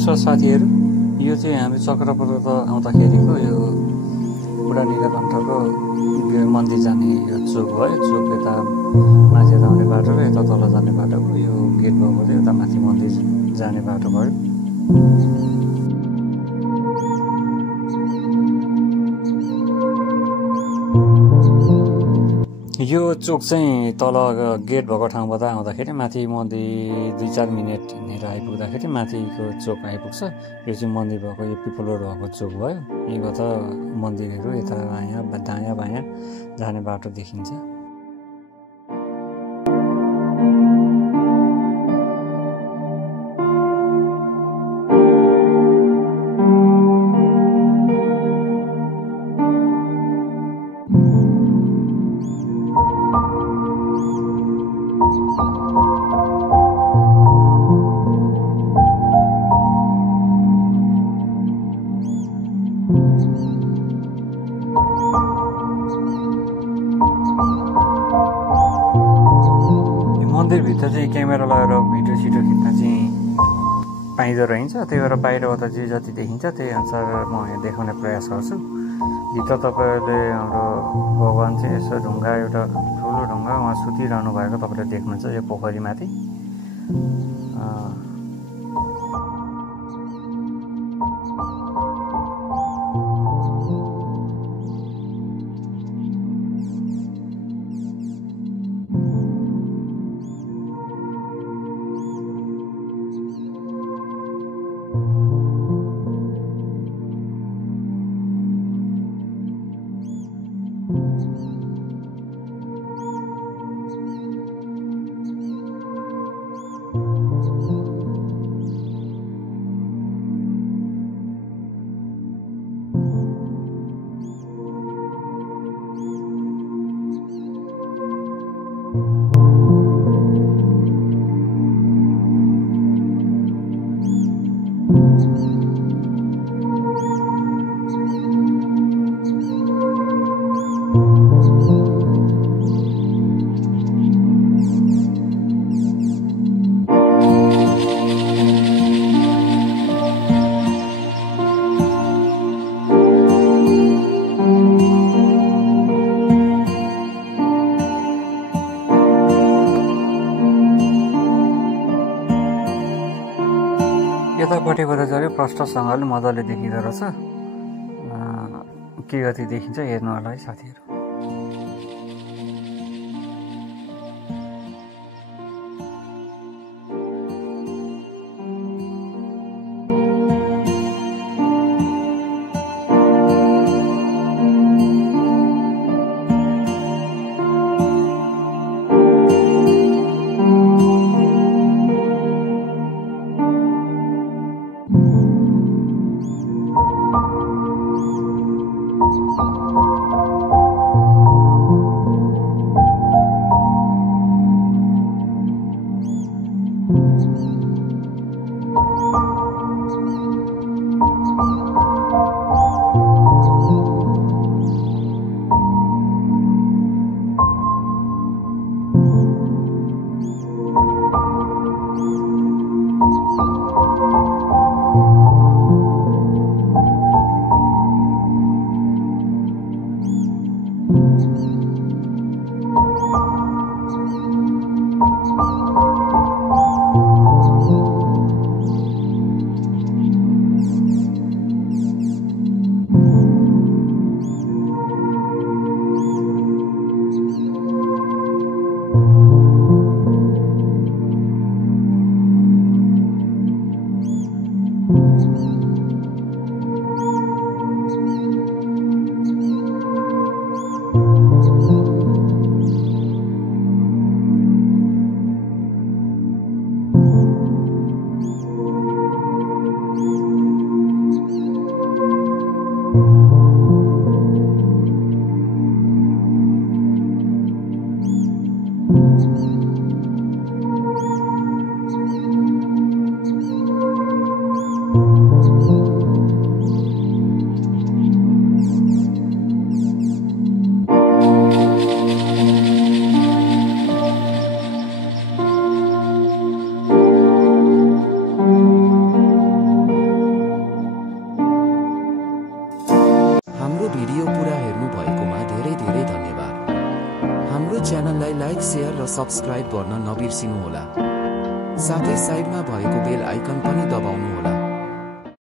नमस्कार साथीहरू, यो चाहिँ हामी चक्रपर्वत आउँदाखेरिको यो बुढा नीलकण्ठको मन्दिर जाने यो चोक हो। चोक यता माथि आउने बाटो र यता तल जाने बाटोको यो गेट भएको चाहिँ यता माथि मन्दिर जाने बाटो भयो। यो चोक चाहिँ तल गेट भएको ठाउँबाट आउँदाखेरि माथि मन्दिर 2-4 मिनट हिँडेर आइपुग्दाखेरि माथिको चोक आइपुग्छ। यो चाहिँ मन्दिर भएको यो पिपल रोड भएको चोक भयो। यहीँबाट मन्दिरहरू यता दायाँ बायाँ जाने बाटो देखिन्छ। मन्दिरभित्र चाहिँ क्यामेरा लगाएर भिडियो सिडियो खिच्न चाहिँ पाइँदो रहन्छ। त्यही भएर बाहिरबाट जे जति देखिन्छ त्यही अनुसार म यहाँ देखाउने प्रयास गर्छु। भित्र तपाईँहरूले हाम्रो भगवान् चाहिँ यसो ढुङ्गा एउटा ठुलो ढुङ्गा उहाँ सुतिरहनु भएको तपाईँले देख्नुहुन्छ यो पोखरीमाथि। यतापट्टिबाट चाहिँ प्रष्टसँगले मजाले देखिँदो रहेछ। के गति देखिन्छ हेर्नु होला है साथीहरू। भिडियो पुरा हेर्नु भएकोमा धेरै धेरै धन्यवाद। हाम्रो च्यानललाई लाइक, शेयर र सब्स्क्राइब गर्न नबिर्सिनुहोला। साथै साइडमा भएको बेल आइकन पनि दबाउनुहोला।